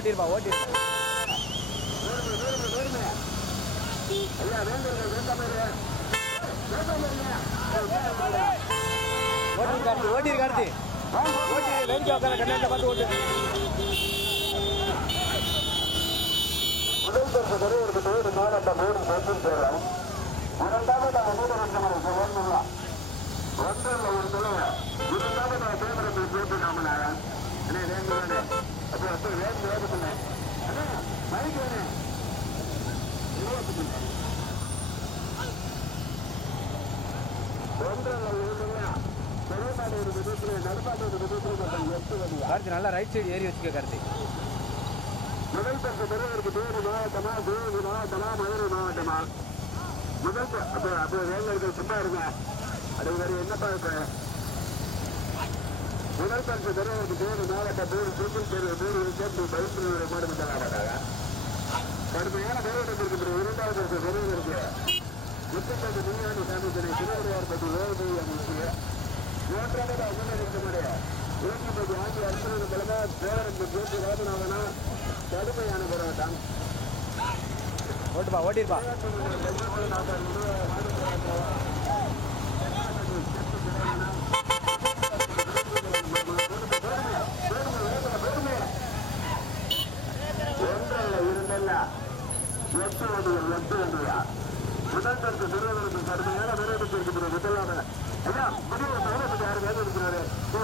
ஓட்டிருப்பா ஓட்டிருப்பா ஓட்டிரு கார்த்தி ஓட்டி வேடிக்கை உட்கார கண்ணாட்ட பார்த்து ஓட்டு முதல் பரிசு பெறுவதற்கு ஒரு மாவட்டம் மூணு பரிசு பெறலாம். இரண்டாவது ஒன்றில் ஒரு தலைவர் இரண்டாவது பேப்பரத்தை போட்டு நாமனாக வேண்டுவானே அப்போ அப்போ வேண்டு வேண்டுமே மைக் வேணே கார்த்தி நல்லா ரைட் சைடு ஏறி வச்சுக்க கார்த்தி முதல் பரிசு பெறுவதற்கு தேனி மாவட்டமா தேனி மாவட்டமா மதுரை மாவட்டமா முதல் அப்போ வேங்கர்கள் சும்மா இருங்க அது வேறு என்னப்பா இருக்கு முதல் பரிசு பெறுவதற்கு தேனி மாவட்டம் மூணு சூப்பர் தேர்வு மூணு சேர்ந்து பரிசு மாடு முதலாவதாக கடுமையான பெறுவதற்கு இரண்டாவது பரிசு பெறுவதற்கு முத்துப்பட்டு முன்னாடி சாமித்தனை திருவள்ளுவார்பட்டி வேலை அமைச்சு மூன்றாவது முன்னெடுக்கக்கூடிய இலக்கியப்பட்டி ஆட்சி அரசு மூலமா பேரரசு பேச்சு ராமநாதனா கடுமையான போராட்டம் ஓட்டுப்பா ஓட்டிருப்பா இருந்தல்ல எட்டு வண்டியா முதல் பரிசு பெறுவதற்கு கடுமையான நிறைவேற்றிருக்கிற முதலாக ஐயா முடிவு சோழப்பட்டு யாரு வேலை இருக்கிறாரு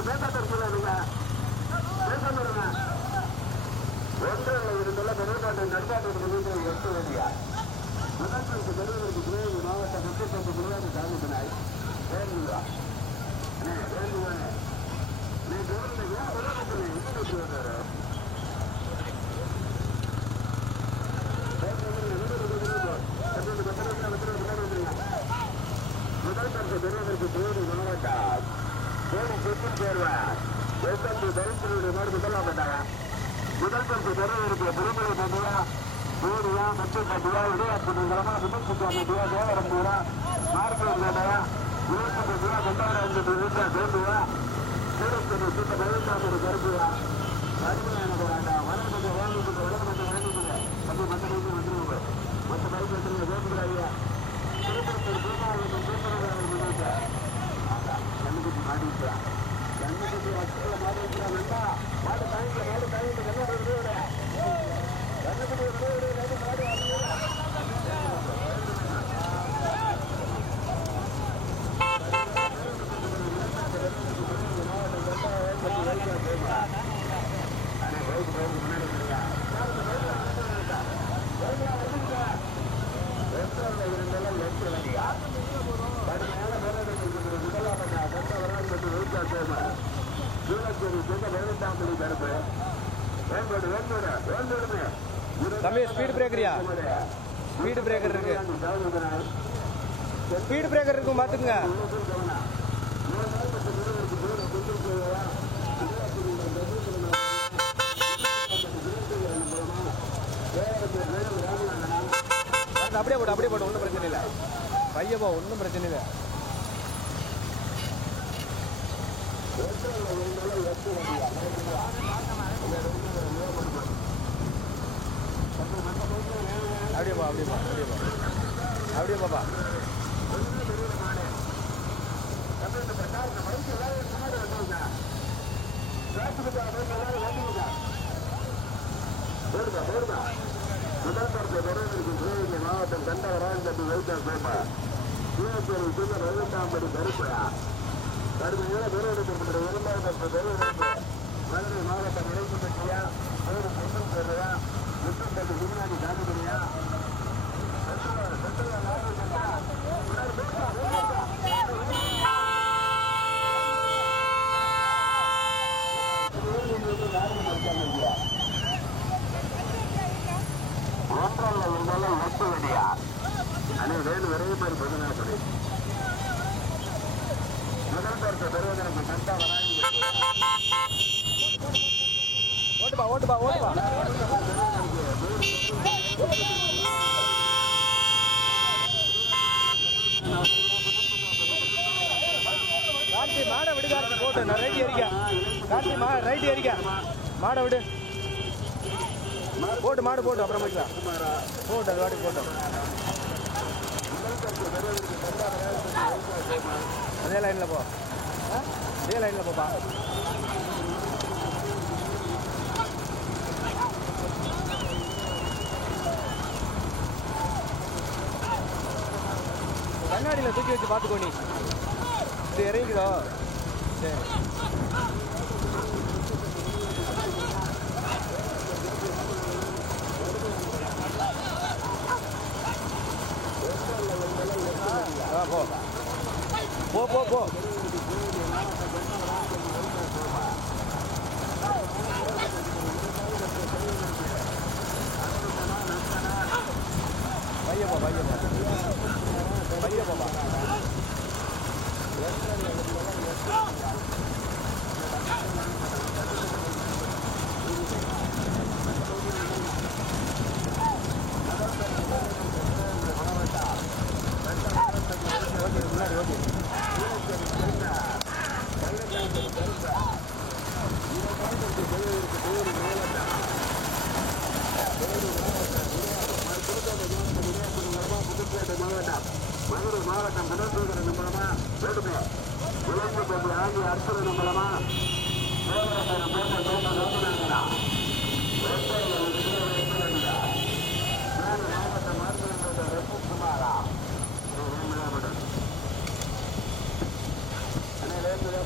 பேசாட்ட சொல்லாதீங்க பேசாம ஒன்றில் இருந்துள்ள பெருமாட்டை நடுப்பாட்டு எட்டு வண்டியா முதல் பரிசு பெறுவதற்கு கிருஷ்ணகிரி மாவட்ட முக்கியத்துவ குருவாதி சாமித்தினாய் வேண்டுவா வேண்டுவானே நீ சொல்லுங்க உலகத்தில் என்ன வச்சு வந்தாரு முதல் பரிசு பெறுவதற்கு தேனி மாவட்டம் தேனி சுற்றும் சேர்வார் எஸ்எம்பி தரிசனுடைய மாடு முதலாவதாக முதல் பரிசு பெறுவதற்கு திருமலை பண்டியா தேனியா மற்றும் பண்டியா இடையாற்றுங்களா விமர்சிக்காமட்டியா தேவரம்பூரா மார்க்கெட் மேடையா 25 ரூபா 2000 ரூபாய் தேர்ந்துவா சூரத்தனை சுத்த பழனிசாமி கருப்புவா கடுமையான போராட்டம் வளர்ந்து வாங்கிட்டு உலகத்தை வாங்கிட்டு அப்படி மற்ற வந்துருவாங்க மற்ற பைக் வந்து வேண்டுகிறாங்க திருப்பூர் கண்ணுக்குட்டி மாடிட்டா கண்ணுக்குட்டி அச்சுல மாடிக்கிறாங்கடா மாடு தாங்கிட்டு கண்ணுக்குட்டி தம்பி ஸ்பீட் பிரேக்கரியா ஸ்பீட் பிரேக்கர் இருக்கு ஸ்பீட் பிரேக்கர் இருக்கும் பாத்துக்குங்க அப்படியே போட்டு ஒன்றும் பிரச்சனை இல்லை பையப்பா ஒன்றும் பிரச்சனை இல்லை அப்படியே பாப்பா முதல் பரிசு பெறுவதற்கு சிவகங்கை மாவட்டம் கண்டவராஜ் வைத்தா சோமா சிவச்சேரி சின்ன 18ஆம் படி கருப்பையா கடுமையான பெறுவதற்கு இரண்டாவது பரிசு பெறுவதற்கு மதுரை மாவட்டம் இணைப்பு பற்றியா ஒரு சொந்தம் பெறுவா முத்தம்பட்டி முன்னாடி சாமிபடியா ஒன்றல்ல இருந்தாலும் 8 வண்டியா அண்ணே வேணும் ஒரே மாதிரி பதினாறு முதல் பரிசு பெறுவதற்கு சந்தா ஓட்டுப்பா கார்த்தி மாடை விடு கார்த்தி போட்டு நான் ரைட் ஏறிக்க கார்த்தி ரைட் ஏறிக்க மாடை விடு போட்டு மாடு போட்டு அப்புறம் போய்க்கலாம் போட்டு அது வாட்டி போட்டோம் அதே லைனில் போ அதே லைனில் போப்பா கண்ணாடியில் தூக்கி வச்சு பார்த்துக்கோ நீ இது இறங்கிக்கிறோ சரி போ போ போ பையப்பா பையப்பா பையப்பா முன்னாடி ஓகே மதுரை மாவட்டம் புதன்சூதர நம்பளமா வேடுமே விலங்கு பற்றி ஆகிய அற்புத நம்பளமா மாவட்டம் குமாரா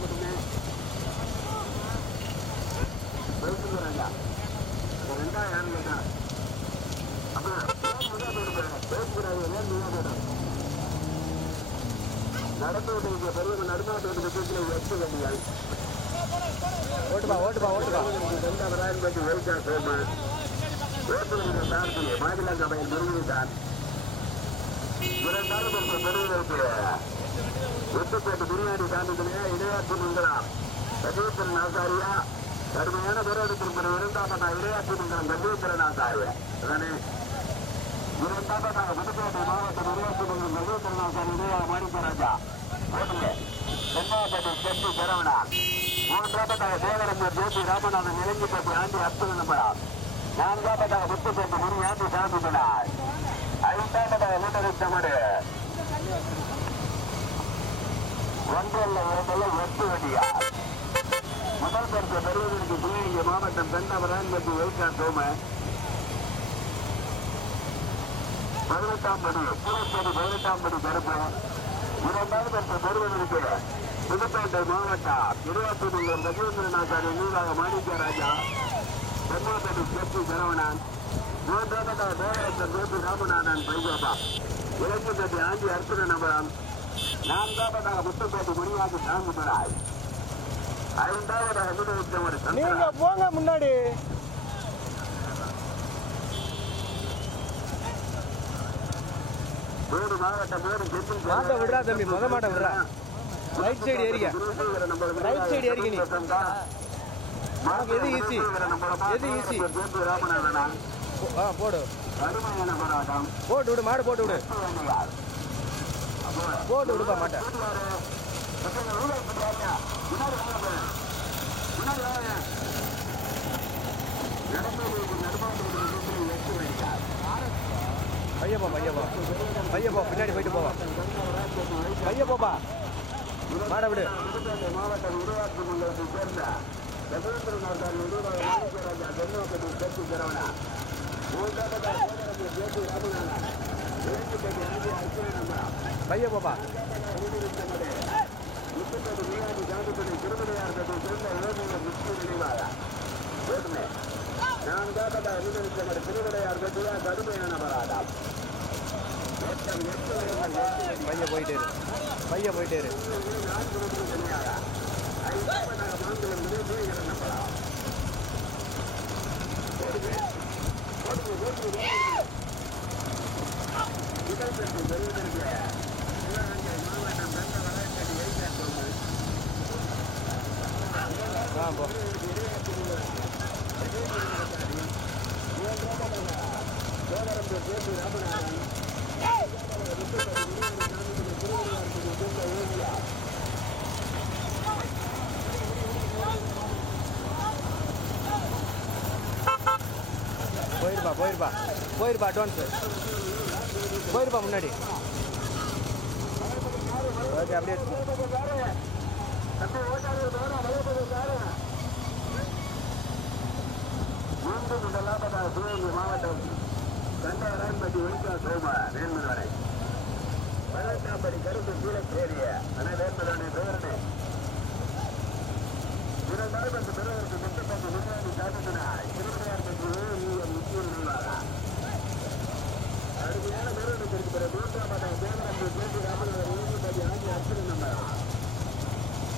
மட்டுமே பேசுகிறாங்க ரெண்டாயிரம் கேட்டா அப்புறம் பேசுகிறாங்க நடத்துவதற்கு பெரிய நடுநாட்டு கீழே எட்டு வண்டிகள் ஓட்டுப்பா ஓட்டுப்பா ஓட்டுப்பா ரெண்டாயிரம் பற்றி வெயிட்டா சோமா ஓட்டுநர்கள் சார்பில் மாநிலங்களவையில் நிறுவித்தான் இரண்டாவது பெறுவதற்கு ஒட்டுப்பேட்டு பிரியாணி சார்ந்ததுலேயே இடையாற்று மங்கலம் கஜேந்திரன் ஆசாரியா கடுமையான போராட்டத்திற்கு இரண்டாவதா இடையாற்று மங்கலம் கஜேந்திரன் ஆசாரியா அதானே இரண்டாவதாக புதுக்கோட்டை மாவட்டம் இடையாற்று மங்கலம் கஜேந்திரன் ஆசாரி இடையா மாணிக்கராஜா ஓட்டுநர் சென்னாப்பேட்டை செட்டி சரவணா மூன்றாவதாக தேவரம்பூர் ஜோதி ராமநாதன் இலங்கிப்பட்டி ஆண்டி அற்புத நம்பரம் நான்காவதாக முத்துப்பேட்டை முனி ஆண்டி சாமினார் ஐந்தாவதாக வீட்டரிச்சமடு ஒன்றல்ல இரண்டல்ல 8 வண்டியா முதல் பரிசு பெறுவதற்கு சிவகங்கை மாவட்டம் தென்னவரான்பட்டி வைகான் சோமன் 18ஆம் படி புதுச்சேரி 18ஆம் படி கருப்பு இரண்டாவது பரிசு பெறுவதற்கு புதுப்பேட்டை மாவட்டம் இருவாத்தூர் கஜேந்திரன் ஆசாரி நீராக மாணிக்கராஜா சென்னாப்பேட்டை செட்டி சரவணன் மூன்றாவதாக தேவரத்தன் ஜோதி ராமநாதன் பைஜோபா இலக்கிப்பட்டி ஆண்டி அற்புத நம்பரம் நான்காவதாக முத்துப்பேட்டை முனியாக்கு சாமிபராய் ஐந்தாவதாக வீட்டரிச்சமடு நீங்க போங்க முன்னாடி மூணு மாவட்டம் மாட்ட விடுறா தம்பி முத மாட்ட விடுறா ரைட் சைடு ஏறிக்க ரைட் சைடு ஏறிக்க நீ நமக்கு எது ஈஸி எது ஈஸி ராமநாதனா போடு அருமையான போராட்டம் போட்டு விடு மாடு போட்டு விடு போட்டு விடுப்பா மாட்டேன் பையப்பா பையப்பா பையப்பா பின்னாடி போயிட்டு போவா பையப்போப்பா மாட விடு மாவட்டம் உருவாக்கு மண்டலத்தை சேர்ந்த கஜேந்திரன் ஆசாரி மாணிக்கராஜா தென்னோப்பட்டி சேர்த்து சரவணா ஜோதி ராமநாதன் இலக்கிப்பட்டி ஆண்டி அற்புத நம்பரம் பையப்போப்பா முத்துப்பேட்டை முனியாண்டி சாமிப்பட்டி திருமலையார் கட்டை சேர்ந்த இளைஞர் விஷ்ணு நினைவாக ஓட்டுமே நான்காவதாக வீட்டரிச்சமடு திருமலையார் கட்டியா கடுமையான போராட்டம் பைய போயிட்டே இரு பைய போயிட்டே இரு போ போயிரு போயிருப்பா அட்வான்ஸு போயிருப்பா முன்னாடி. ஓகே அப்படியே சிவகங்கை மாவட்டம் கண்டவரான்பட்டி ஒழிக்கா சோமா வேண்மதுவரை 18ஆம் படி கருத்து கீழேறிய அண்ணா வேண்மதுவனை பேரணி 2 அந்த பெறுவதற்கு முத்தப்பட்டு முன்னாடி காட்டுகிறார் 26 முக்கிய நினைவாக அருமையான நிறுவனத்திற்கு பிறகு 3ஆம் தேவரம்பு கேட்டு ராமநாதர் 25 ஆகிய அர்ச்சனை நம்பர்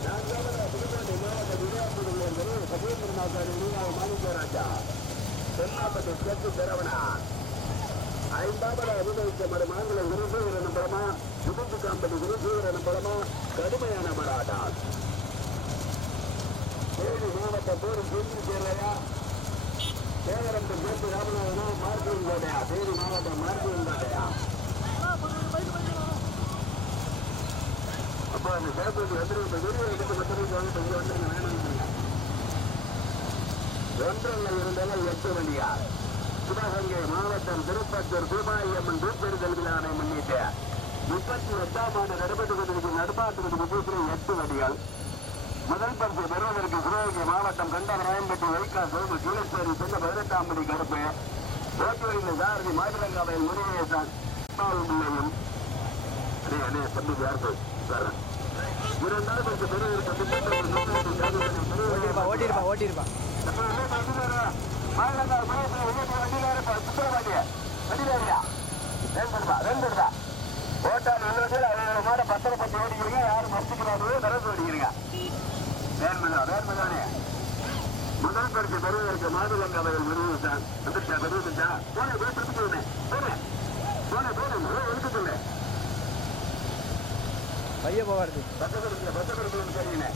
4ஆவது புதுக்கோட்டை மாவட்ட விஜயாபுரம் என்பது சபீந்திரநாத் நினைவாக மாணிக்கராஜா தென்னாப்பட்டி கேட்டு பெறவனா 5ஆவது அனுபவிக்க மறுமாங்களை விரும்புகிற நம்பளமா சுமத்து காம்படி விரும்புகிற நம்பளமா கடுமையான மராட்டால் தேனி மாவட்ட போரும் பேசி சேர்வையா தேவரம்பு கேட்டு ராமநாதனா மார்பியும் கோட்டையா தேனி மாவட்டம் மார்பியும் கோட்டையா அப்போ அந்த சேப்பூர் வந்து வெளியே எடுத்து மற்றவங்க வந்து வந்துருங்க வேணும். ஒன்றல்ல இருந்தாலும் 8 வண்டியா சிவகங்கை மாவட்டம் திருப்பத்தூர் பூமாயம்மன் பூப்பெருதல் விழாவை முன்னிட்டு 38ஆம் ஆண்டு நடைபெற்றுக் கொண்டிருக்கும் நடுப்பாட்டு பூசில் 8 வண்டிகள். முதல் பரிசு பெறுவதற்கு சிவகங்கை மாவட்டம் கண்டவராயன்பட்டி வைகா சோமு கீழேஸ்வரி சென்ற 18ஆம் படி கருப்பு ஓட்டுவரில் சாரதி மாநிலங்காவை முருகேசன் பிள்ளையும் தம்பி யாருக்கு 2ஆவது பரிசு பெறுவதற்கு ஓட்டிருப்பா ஓட்டால் உள்ளதில் அவங்களோட பத்திரப்பட்டு ஓடிக்கிறீங்க. யாரும் மறுத்துக்கிறாரு நடந்து ஓடிக்கிறீங்க. வேர்மதானே முதல் பரிசு பெறுவதற்கு மாநிலங்காவையில் முருகேசன் வந்துட்டா பெருவிட்டா போனே எடுத்துக்கொள்ள பைய போவாரு பத்தப்படுத்து தெரியுங்க.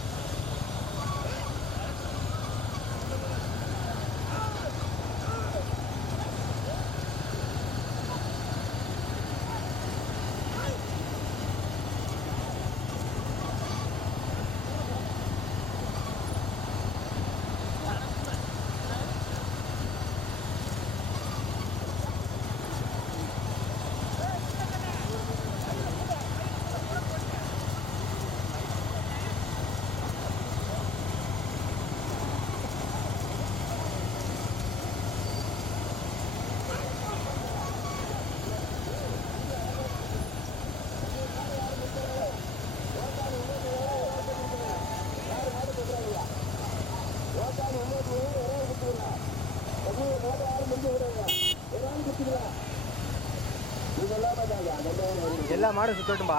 எல்லா மாடும் சுத்தட்டும்பா,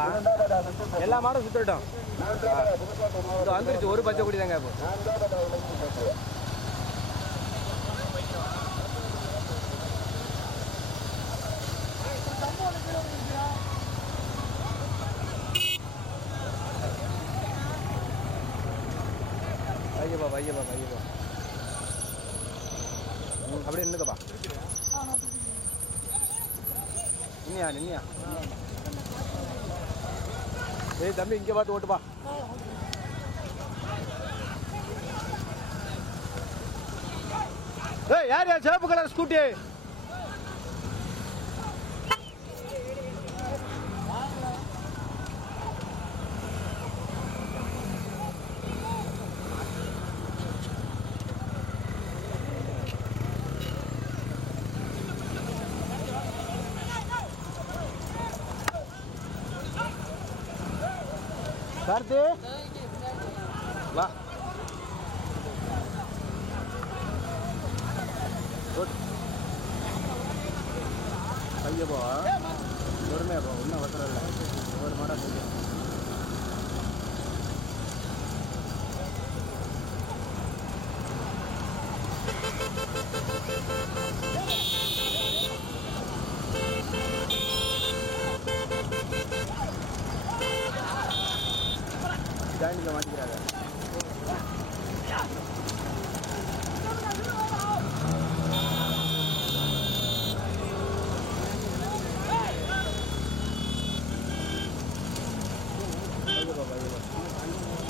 எல்லா மாடும் சுத்தட்டும். வந்துருச்சு ஒரு பச்சை குடி தாங்க. இப்போ வையப்பா அப்படியே நின்றுக்கப்பா. நின்னியா ஏய் தம்பி இங்கே பார்த்து ஓட்டுப்பா. ஏய் யார் சிவப்பு கலர் ஸ்கூட்டி? கார்த்தி வா. ஐயப்பா பொறுமையா போ, ஒன்றும் அவசரம் இல்லை. ஒரு மாடம் செய்யும். ஜாயிண்டில் மாட்டிக்கிறாங்க.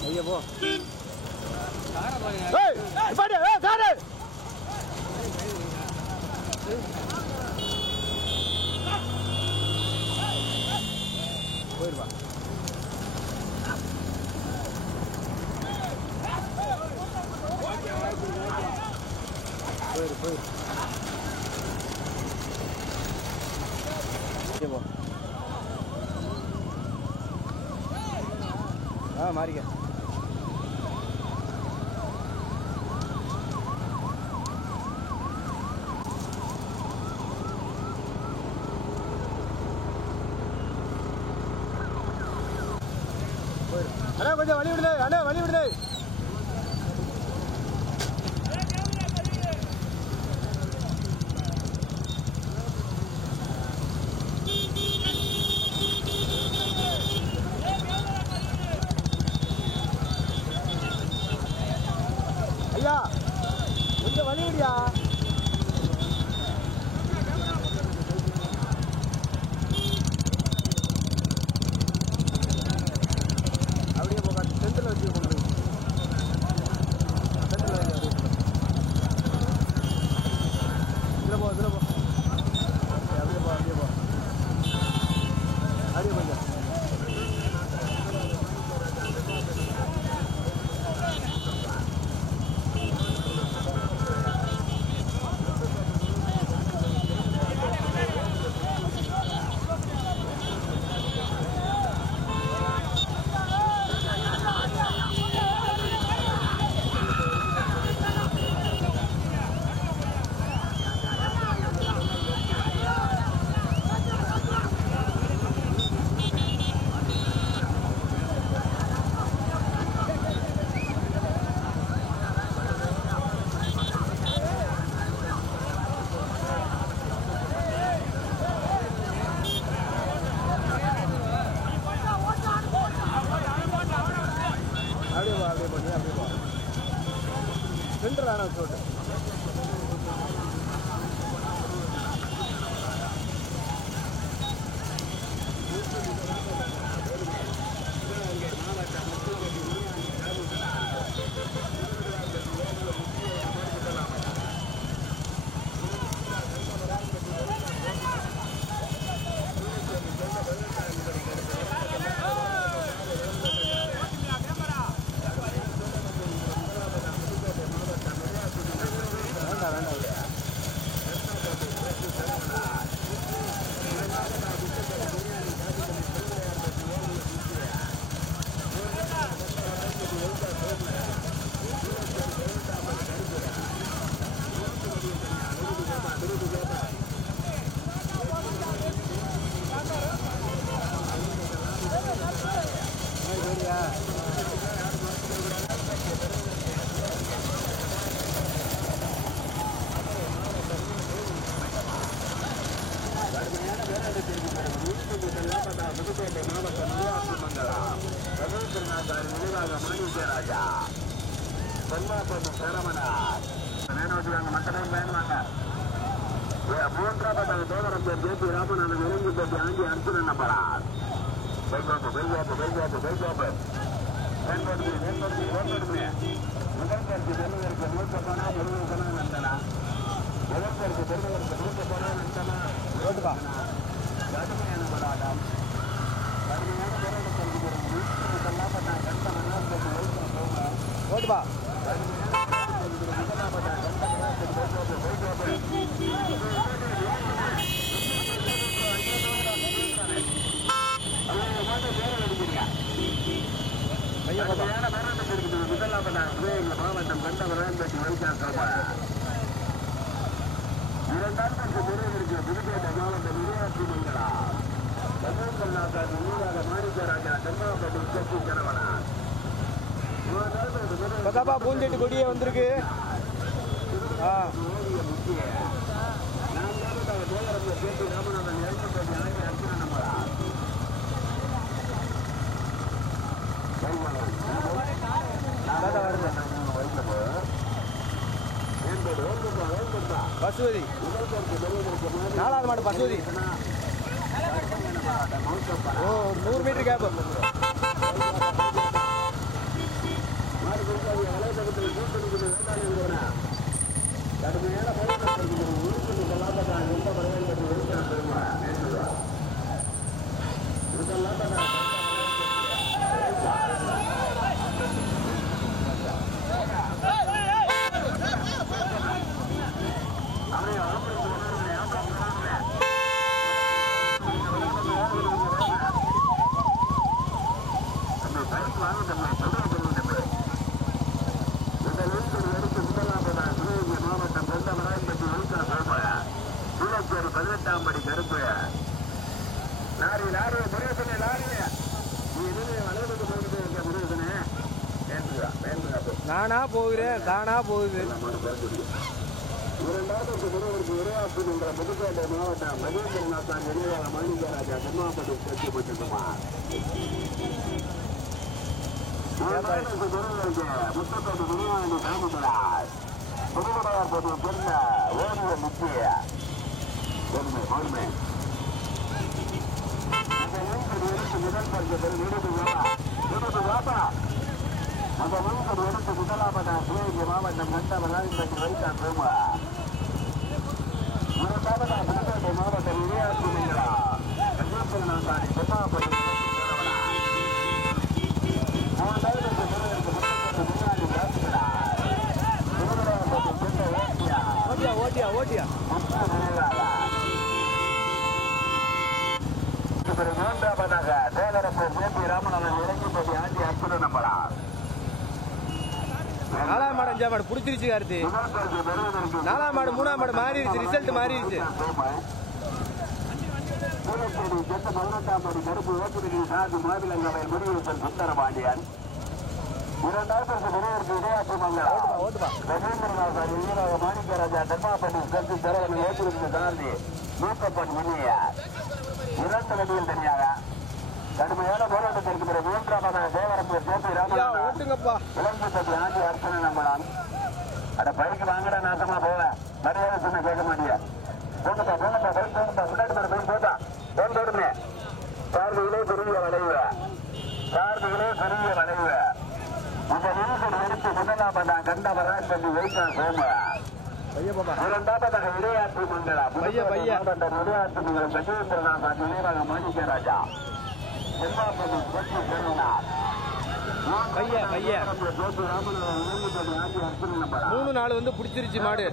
ஐயப்போ சாரு போயிடுவா. போயிரு போயிரு. போ. மாறிக்க. அண்ணா கொஞ்சம் வழி விடுதே, அண்ணா வழி விடுதே. ஐயா கொஞ்சம் வழி விடியா. அப்படியே போக சென்டரில் வச்சு கொண்டு போய் சென்டரில் இதில் போ இதில் போ. அப்படியே போ அப்படியே போ அப்படியே கொஞ்சம். அப்படியே பண்ணி அப்படியே போ. சென்டர் வேணாம் சொல்லிட்டு. மூன்றாவது தோழரம் பேர் ஜே பி ராமநாதன் இறங்கி பேட்டி ஆண்டி அர்ஜுனன் நம்பரார். முதல் பேருக்கு பெருமைகளுக்கு 100 பணா 20 பணா நந்தனா. முதல் பேருக்கு பெருமைகளுக்கு 100 பணா நந்தனா. கடுமையான போராட்டம். கடுமையான போராட்டத்திற்கு முதலாபட்டா கண்ட மன்னார்பேட்டை வைக்கம் போக ஓட்டுப்பா. முதலாபட்டா கண்ட மன்னார்பேட்டை மாவட்டம் கண்டவரான்பேட்டை வைக்கம் இரண்டாம் பெருவிற்கு புதுக்கோட்டை மாவட்டம் விளையாட்டு மங்களா கண்ணூர்நாதன் நீராக மாணிக்கராஜா கர்மாவட்டை சக்தி கரவனா. பதாப்பா பூஞ்செட்டு கொடியே வந்திருக்கு. பேட்டி ராமநாதன் இறங்கப்பேட்டி அழகி அர்ச்சனை நம்பரா. பசுவதி 4வது மாடு பசுவதி. 100 metre gap. கடுமையான மாவட்டம் கொண்டமராயம்பட்டி ஒழுக்கா சோம சூளச்சேரி 18ஆம் படி கருப்பு லாரி முருகனே லாரி வளர்ந்து போகுது முருகனே நானா போகிறேன் தானா போகுது. இரண்டாவது முருகருக்கு உரையாற்று என்ற புதுக்கோட்டை மாவட்டம் மகேந்திரநாத்தான் நினைவாக மாணிக்கராஜா திருமாப்பட்டி சேர்த்து போட்டிருக்குமா. முருகருக்கு முத்தப்பட்டு முருகானி காமிக்கிறார். புதுக்கோட்டையார் போட்டியை சேர்ந்த ஓடிய முக்கிய பொறுமை முதல் பரிசு வாப்பா அந்த மூன்று எடுத்து முதலாவதா சிவகங்கை மாவட்டம் கண்டமராயம்பட்டி வைத்தான் சோமா. இரண்டாவதா புதுக்கோட்டை மாவட்டம் விளையாட்டு மங்களா கண்ணேஸ்வரநாதாரி பொன்னாப்பட்டி மூன்றாவது முருகருக்கு முத்தப்பட்டு முன்னாடி காசுகிறார். திருவிழாப்பட்டி சென்ற ஓட்டியா மூன்றாவதாக சேகரப்பூர் ஜேபி ராமநாதன் இறங்கிப்பட்டி ஆண்டி அற்புதம் நம்பலாம். 4ஆம் மாடு 5ஆம் மாடு புடிச்சிருச்சு கார்த்தி. 4ஆம் மாடு 3ஆம் மாடு மாறிடுச்சு. ரிசல்ட் மாறிடுச்சு. கருப்பு ஓட்டுநர் சாதி மாவிலங்கவை முருகேசன் சுந்தரபாண்டியன். இரண்டாவது முருகருக்கு விளையாட்டு மங்கலம் ரவீந்திரநாதன் வீரராக மாணிக்கராஜா தர்மாப்பட்டி சென்று தரவன் ஓட்டுநருக்கு சார்ந்தி மூக்கப்பன் முன்னியா இரண்டு வண்டியில் தனியாக கடுமையான போராட்டத்திற்கு பிறகு மூன்றாவதாக சேவரப்பூர் ஜேபி ராமநாதன் இளம்பட்டி ஆண்டி அர்ச்சனை நம்பலாம். அட பைக்கு வாங்கடா நாசமா போவ மரியாதை சொன்ன கேட்க மாட்டியா போங்கப்பா முன்னாடி போய் போட்டா போடுமே சார்பிகளே பெரிய வளைவு இந்த நிமிஷம் எடுத்து முதலாவதாக கண்டமராயம்பட்டி வைத்தான் சோம. இரண்டாவதாக விளையாட்டு மங்களா மாவட்டம் விளையாட்டு மங்கலம் கஜேந்திரநாத் நினைவாக மாணிக்கராஜா செல்வாப்பட்டி கொச்சி பெருனார் 3-4 வந்து பிடிச்சிருச்சு மாடு.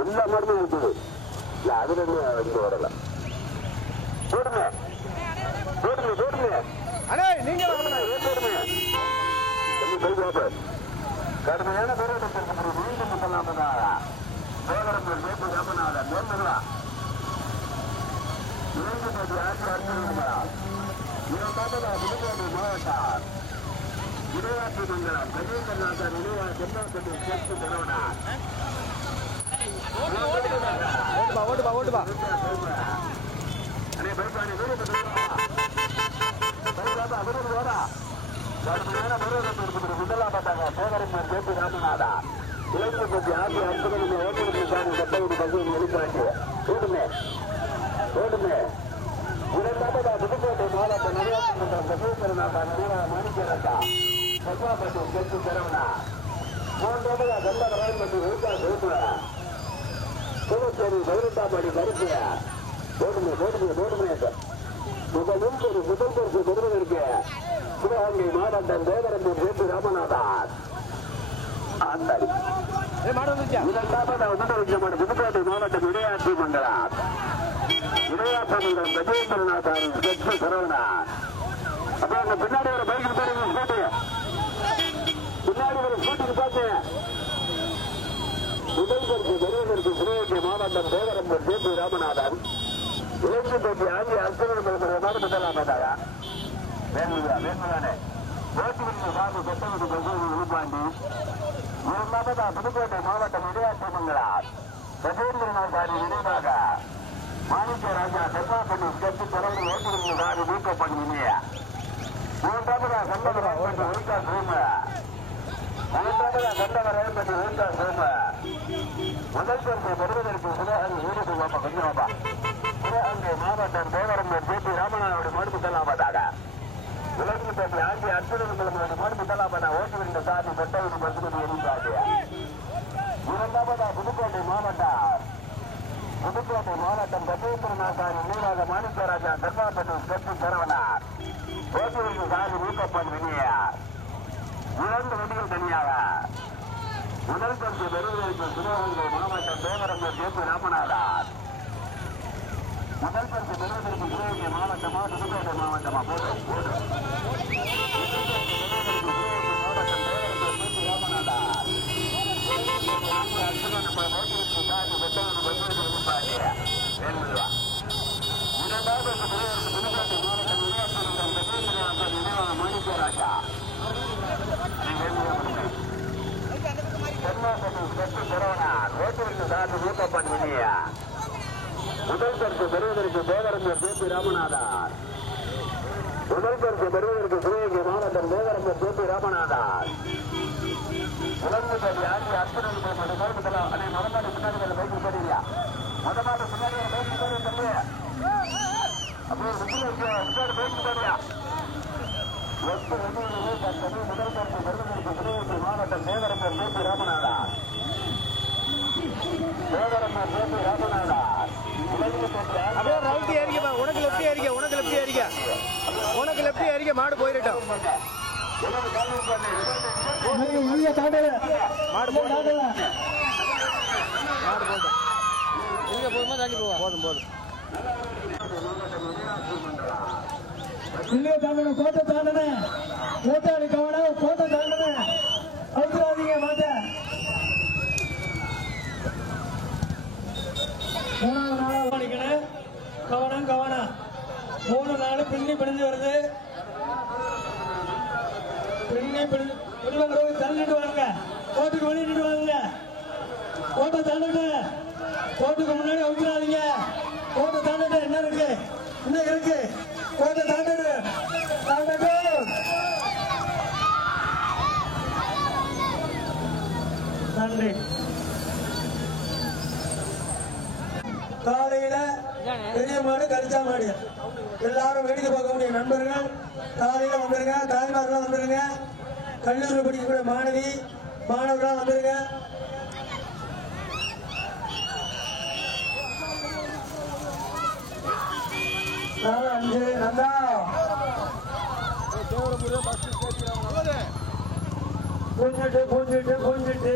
எல்லா மாடுமே இருக்குது. அதுல இருந்து வரல போடுங்க கடுமையான போராட்டத்திற்கு மீண்டும் முதலாவதாக சேகரப்பூர் ஜேபி ராமநாதன் மேல்மலா இளைஞர் இரண்டாவதாக புதுக்கோட்டை மாவட்டம் விளையாட்டு மங்கலம் கஜேந்திரநாதன் நினைவாக தென்னாப்பட்டி சேர்த்து தரவனார் ஓட்டுப்பா புதுக்கோட்டை மாவட்ட மாணிக்கரா சரவணா மூன்றாவதா கல்லவராயன்பட்டி ஊட்டா சோழ புதுச்சேரி பதினெட்டாம்படி கருப்பிய ஓடுமே முதல் பரிசு பெறுவதற்கு சிவகங்கை மாவட்டம் தேவரம்பூர் சேத்து ராமநாதன் புதுக்கோட்டை மாவட்டம் இடையாட்சி மங்கலம் கஜேந்திரநாதன் சரவணா அப்ப அங்க பின்னாடி ஒரு பைக் பின்னாடி ஒரு ஸ்கூட்டிக்கு பார்த்து முதல் பரிசு பெறுவதற்கு சிவகங்கை மாவட்டம் தேவரம்பூர் சேத்து ராமநாதன் இளைஞர் ஆகிய அர்ச்சனை முதலாமதாக வேண்முதானே ஓட்டுநர்கள் சார்பு கொட்டவதி விழுப்பாண்டி இரண்டாவதா புதுக்கோட்டை மாவட்டம் இடையாட்சி மங்கலம் கஜேந்திரநாதாரி நினைவாக மாணிக்க ராஜா தெற்காப்பட்டி ஸ்கெட்சி தொடர்ந்து ஓட்டுநர்கள் சார்பு நீக்கப்படும் இணைய மூன்றாவதா கண்டவராயப்பட்டி ஒழுக்கா சோம முதல் பரிசை பெறுவதற்கு சிவகங்கை ஈடுபட்டு கொஞ்சமாப்பா சிவகங்கை மாவட்டம் தேவரம்பூர் சேத்தி ராமநாதனுடைய மாடு முதலாவதாக விலங்குப்பட்டி ஆகிய அற்புதங்களுடைய மாடு முதலாவதாக ஓட்டுநர்கள் சாதி கொட்டவதி பசுமதி எரிப்பாக இரண்டாவதா புதுக்கோட்டை மாவட்டம் கஜேந்திரநாதாரி நினைவாக மாணிக்கராஜா தெற்காப்பட்டி ஸ்கெட்சி சரவணா ஓட்டுநர்கள் சாதி நீக்கப்படும் வினியார் இரண்டு வண்டிகள் தனியாக முதல் பரிசு பெறுவதற்கு சிவகங்கை மாவட்டம் தேவரம்பூர் சேத்து ராமநாதன் முதல் பரிசு பெறுவதற்கு சிவகங்கை மாவட்டமா புதுக்கோட்டை மாவட்டமா போடும் மாவட்டம் தேவரம்பூர் சேத்து ராமநாதன் இரண்டாவது புதுக்கோட்டை மாவட்டம் நினைவாக மாணிக்கராஜா முதல் பரிசு பெறுவதற்கு தேவரம்பூர் சேத்து ராமநாதன் முதல் பரிசு பெறுவதற்கு சிவகங்கை மாவட்டம் தேவரம்பூர் சேத்து ராமநாதன் விலங்குப்பட்டி ஆகிய அற்புதங்கள் மதமாடு பின்னாடி பைக்கு போறீங்க மதமாடு பின்னாடி பைக்கு போறீங்க தம்பி அப்படியே பைக்கு போறியா முதல் பரிசு பெறுவதற்கு சிவகங்கை மாவட்டம் தேவரம்பூர் சேத்து ராமநாதன் அப்படியே ரைட் ஏறிக்க உனக்கு லெப்ட் ஏறிக்க மாடு போயிட்டோம் மாடு போட்டோம் போதும் இல்லையே தாண்டன கோட்டை தாண்டன கூட்டாளி கவனம் கோட்டை தாண்டன அவசராதீங்க மாட்ட மூணாவது நாளா படிக்கணும் கவனம் 3 நாள் பின்னி பிடிஞ்சு வருது தள்ளிட்டு வாங்க கோட்டுக்கு வெளியிட்டு வாங்க கோட்டை தாண்டிட்டு கோட்டுக்கு முன்னாடி அவசராதீங்க கோட்டை தாண்டிட்டு என்ன இருக்கு கோட்டை தாண்டிட்டு நன்றி. காலையில பெரிய மாடு கரிச்சா மாடு எல்லாரும் வேடிக்கை பார்க்கக்கூடிய நண்பர்கள் காலையில வந்துருங்க, தாய்மார்கள் வந்துருங்க, கல்லூரி படிக்கக்கூடிய மாணவர்கள் வந்துருங்க. அஞ்சு நந்தா பூஞ்சிட்டு